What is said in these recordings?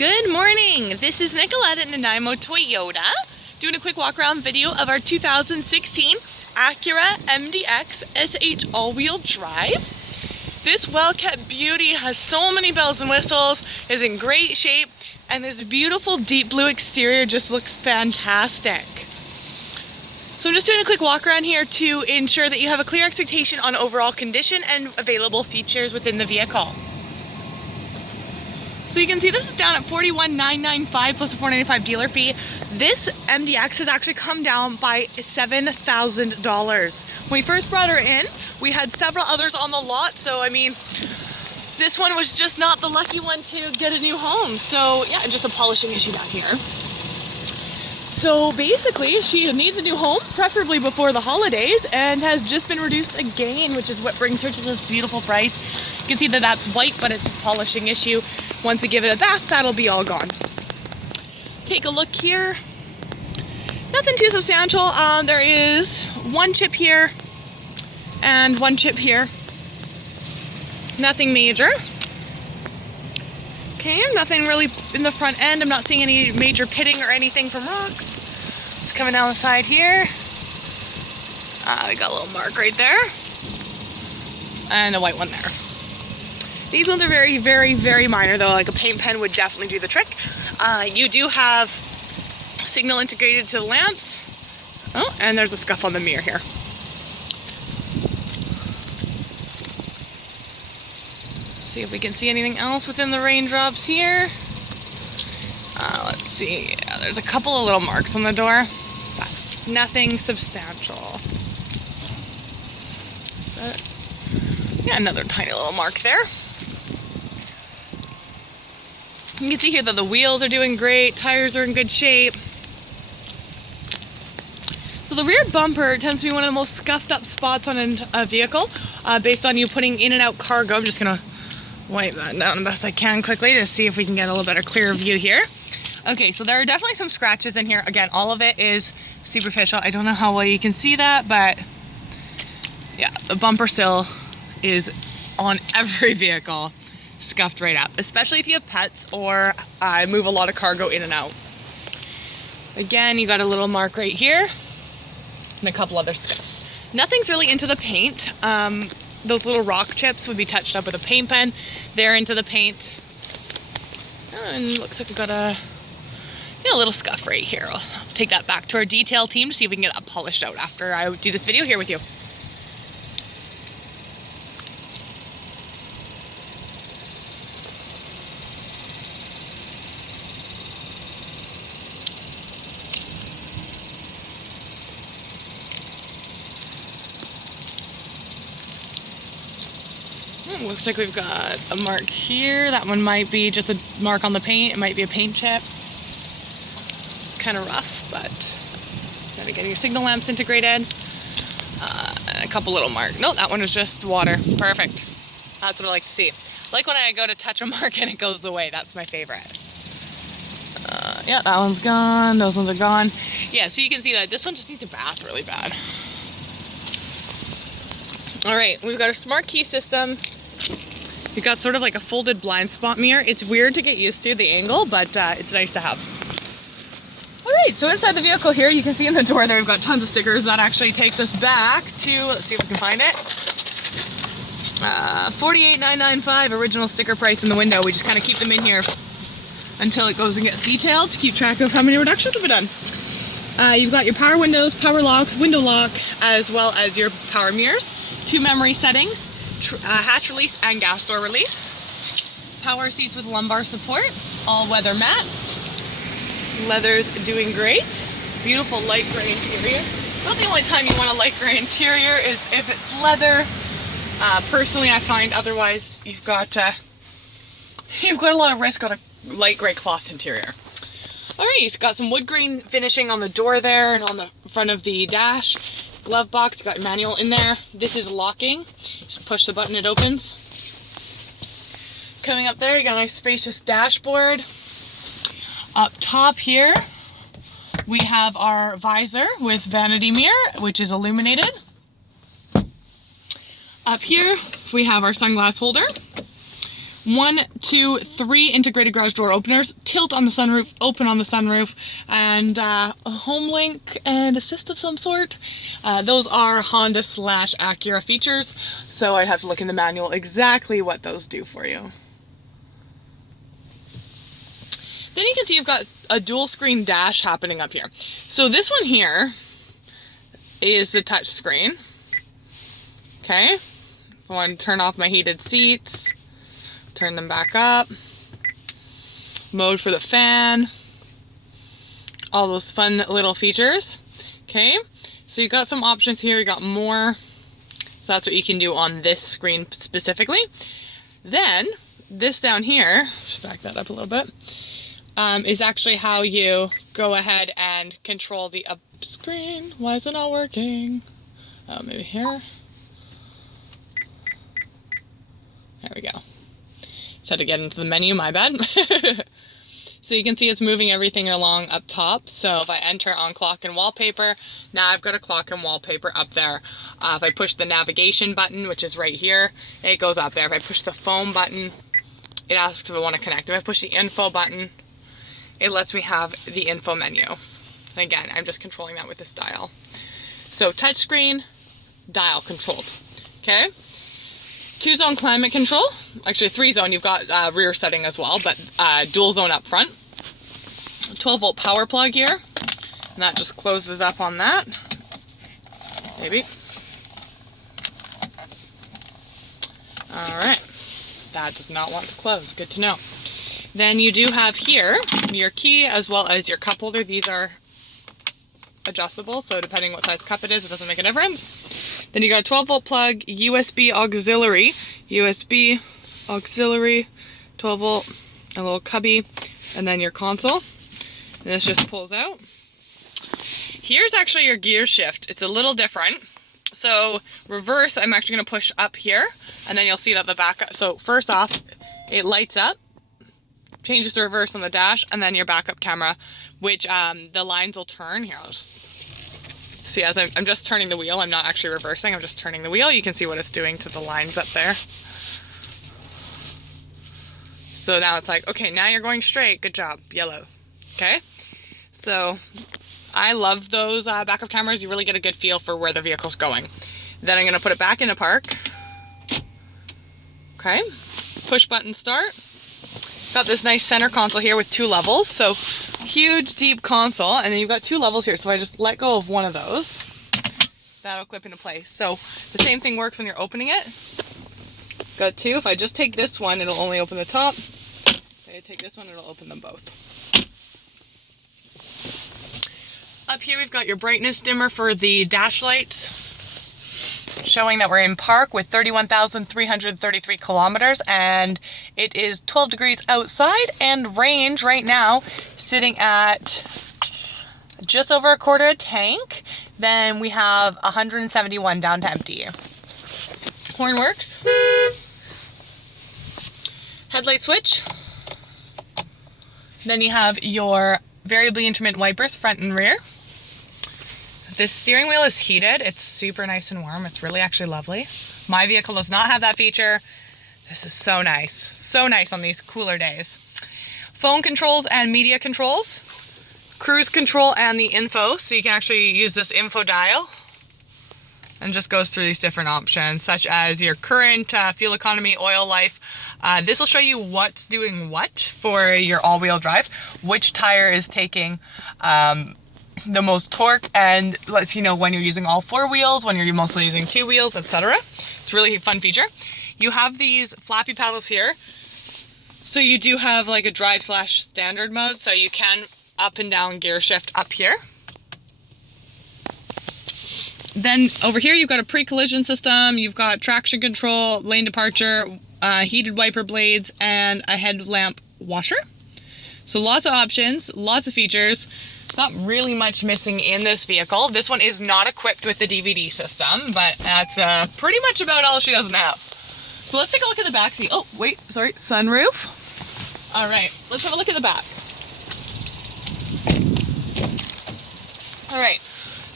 Good morning, this is Nicolette at Nanaimo Toyota, doing a quick walk around video of our 2016 Acura MDX SH all-wheel drive. This well-kept beauty has so many bells and whistles, is in great shape, and this beautiful deep blue exterior just looks fantastic. So I'm just doing a quick walk around here to ensure that you have a clear expectation on overall condition and available features within the vehicle. So you can see this is down at $41,995 plus a $495 dealer fee. This MDX has actually come down by $7,000. When we first brought her in, we had several others on the lot, so I mean, this one was just not the lucky one to get a new home. So yeah, just a polishing issue down here. So basically, she needs a new home, preferably before the holidays, and has just been reduced again, which is what brings her to this beautiful price. You can see that that's white, but it's a polishing issue. Once we give it a bath, that'll be all gone. Take a look here. Nothing too substantial. There is one chip here and one chip here. Nothing major. Okay, nothing really in the front end. I'm not seeing any major pitting or anything from rocks. Just coming down the side here. We got a little mark right there. And a white one there. These ones are very, very, very minor though. Like a paint pen would definitely do the trick. You do have signal integrated to the lamps. Oh, and there's a scuff on the mirror here. See if we can see anything else within the raindrops here. Let's see. Yeah, there's a couple of little marks on the door, but nothing substantial. So, yeah, another tiny little mark there. You can see here that the wheels are doing great, tires are in good shape. So the rear bumper tends to be one of the most scuffed up spots on a vehicle, based on you putting in and out cargo. I'm just gonna wipe that down the best I can quickly to see if we can get a little better clearer view here. Okay, so there are definitely some scratches in here. Again, all of it is superficial. I don't know how well you can see that, but yeah, the bumper sill is on every vehicle scuffed right up, especially if you have pets or move a lot of cargo in and out. Again, you got a little mark right here and a couple other scuffs. Nothing's really into the paint. Those little rock chips would be touched up with a paint pen. They're into the paint. And looks like we've got a little scuff right here. I'll take that back to our detail team to see if we can get that polished out after I do this video here with you. Looks like we've got a mark here. That one might be just a mark on the paint. It might be a paint chip. It's kind of rough, but gotta get your signal lamps integrated. A couple little marks. No, that one is just water. Perfect. That's what I like to see. Like when I go to touch a mark and it goes away. That's my favorite. Yeah, that one's gone. Those ones are gone. Yeah, so you can see that this one just needs a bath really bad. All right, we've got a smart key system. You've got sort of like a folded blind spot mirror. It's weird to get used to the angle, but it's nice to have. All right, so inside the vehicle here, you can see in the door there, we've got tons of stickers. That actually takes us back to, let's see if we can find it. $48,995 original sticker price in the window. We just kind of keep them in here until it goes and gets detailed to keep track of how many reductions have been done. You've got your power windows, power locks, window lock, as well as your power mirrors. 2 memory settings, hatch release and gas door release. Power seats with lumbar support, all weather mats. Leather's doing great. Beautiful light gray interior. About the only time you want a light gray interior is if it's leather. Personally, I find otherwise you've got a lot of risk on a light gray cloth interior. All right, it's got some wood grain finishing on the door there and on the front of the dash. Glove box, you got your manual in there. This is locking. Just push the button, it opens. Coming up there, you got a nice spacious dashboard. Up top here, we have our visor with vanity mirror, which is illuminated. Up here, we have our sunglass holder. 1, 2, 3 integrated garage door openers, tilt on the sunroof, open on the sunroof, and a home link and assist of some sort. Those are Honda / Acura features, so I'd have to look in the manual exactly what those do for you. Then you can see you've got a dual screen dash happening up here. So this one here is the touch screen. Okay, I want to turn off my heated seats, turn them back up, mode for the fan, all those fun little features. Okay, so you got some options here, you got more, so that's what you can do on this screen specifically. Then this down here, just back that up a little bit, is actually how you go ahead and control the up screen. Why is it not working? Oh, maybe here. There we go. Just had to get into the menu, my bad. So you can see it's moving everything along up top. So if I enter on clock and wallpaper, now I've got a clock and wallpaper up there. If I push the navigation button, which is right here, it goes up there. If I push the phone button, it asks if I want to connect. If I push the info button, it lets me have the info menu. And again, I'm just controlling that with this dial. So touchscreen, dial controlled. Okay. 2-zone climate control, actually 3-zone, you've got rear setting as well, but dual zone up front. 12-volt power plug here, and that just closes up on that, maybe. All right, that does not want to close, good to know. Then you do have here your key as well as your cup holder. These are adjustable, so depending what size cup it is, it doesn't make a difference. Then you got a 12-volt plug, USB auxiliary, 12-volt, a little cubby, and then your console. And this just pulls out. Here's actually your gear shift. It's a little different. So reverse, I'm actually going to push up here, and then you'll see that the backup. So first off, it lights up, changes to reverse on the dash, and then your backup camera, which the lines will turn. Here, I'll just see, as I'm just turning the wheel, I'm not actually reversing, I'm just turning the wheel. You can see what it's doing to the lines up there. So now it's like, okay, now you're going straight, good job, yellow. Okay, so I love those backup cameras. You really get a good feel for where the vehicle's going. Then I'm gonna put it back into park. Okay, push button start. Got this nice center console here with 2 levels, so huge deep console, and then you've got 2 levels here. So if I just let go of one of those, that'll clip into place. So the same thing works when you're opening it. Got 2. If I just take this one, it'll only open the top. If I take this one, it'll open them both. Up here we've got your brightness dimmer for the dash lights, showing that we're in park with 31,333 kilometers, and it is 12 degrees outside, and range right now sitting at just over a quarter a tank. Then we have 171 down to empty. Horn works. Headlight switch. Then you have your variably intermittent wipers, front and rear. This steering wheel is heated. It's super nice and warm. It's really actually lovely. My vehicle does not have that feature. This is so nice. So nice on these cooler days. Phone controls and media controls. Cruise control and the info. So you can actually use this info dial and just goes through these different options, such as your current fuel economy, oil life. This will show you what's doing what for your all-wheel drive, which tire is taking the most torque, and lets you know when you're using all 4 wheels, when you're mostly using 2 wheels, etc. It's a really fun feature. You have these flappy paddles here. So you do have like a drive / standard mode, so you can up and down gear shift up here. Then over here you've got a pre-collision system, you've got traction control, lane departure, heated wiper blades, and a headlamp washer. So lots of options, lots of features. Not really much missing in this vehicle. This one is not equipped with the DVD system, but that's pretty much about all she doesn't have. So let's take a look at the back seat. Oh, wait, sorry, sunroof. All right, let's have a look at the back. All right,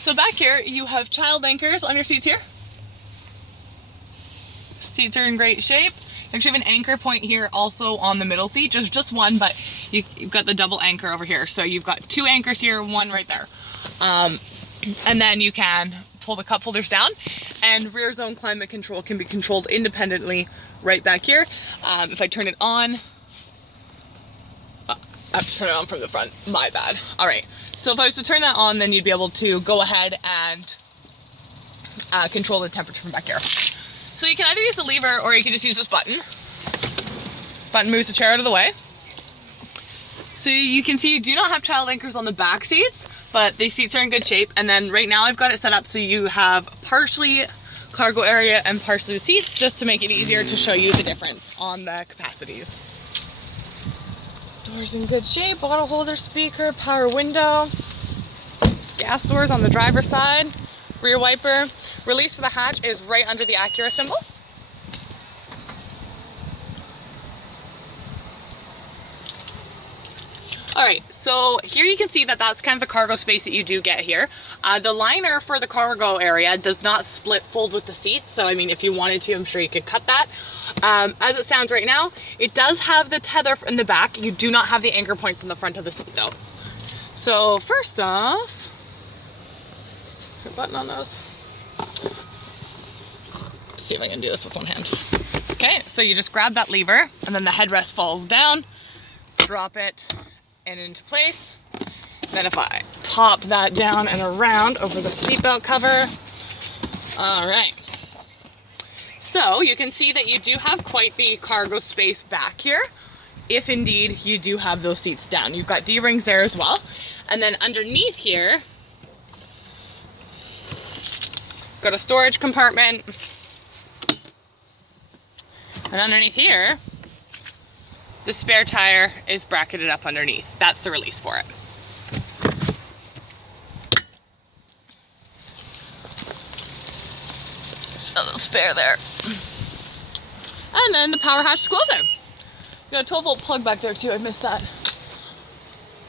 so back here you have child anchors on your seats here. Seats are in great shape. Actually have an anchor point here also on the middle seat, just one, but you've got the double anchor over here. So you've got 2 anchors here, 1 right there. And then you can pull the cup holders down, and rear zone climate control can be controlled independently right back here. If I turn it on, I have to turn it on from the front, my bad. All right, so if I was to turn that on, then you'd be able to go ahead and control the temperature from back here. So you can either use the lever or you can just use this button. Button moves the chair out of the way. So you can see you do not have child anchors on the back seats, but the seats are in good shape. And then right now I've got it set up so you have partially cargo area and partially the seats, just to make it easier to show you the difference on the capacities. Doors in good shape, bottle holder, speaker, power window. Gas doors on the driver's side. Rear wiper. Release for the hatch is right under the Acura symbol. All right, so here you can see that that's kind of the cargo space that you do get here. The liner for the cargo area does not split fold with the seats. So, I mean, if you wanted to, I'm sure you could cut that. As it stands right now, it does have the tether in the back. You do not have the anchor points in the front of the seat though. So first off, button on those. Let's see if I can do this with one hand. Okay, so you just grab that lever and then the headrest falls down, drop it and into place. Then if I pop that down and around over the seatbelt cover. All right. So you can see that you do have quite the cargo space back here, if indeed you do have those seats down. You've got D-rings there as well. And then underneath here, got a storage compartment, and underneath here, the spare tire is bracketed up underneath. That's the release for it. A little spare there. And then the power hatch closer. Got a 12-volt plug back there too, I missed that.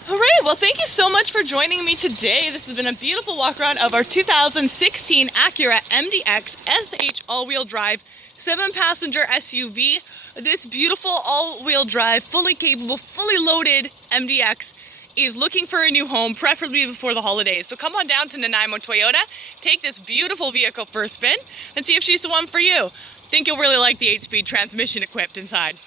All right, well, thank you so much for joining me today. This has been a beautiful walk around of our 2016 Acura MDX SH all-wheel drive 7-passenger SUV. This beautiful all-wheel drive, fully capable, fully loaded MDX is looking for a new home, preferably before the holidays. So come on down to Nanaimo Toyota, take this beautiful vehicle for a spin, and see if she's the one for you. I think you'll really like the 8-speed transmission equipped inside.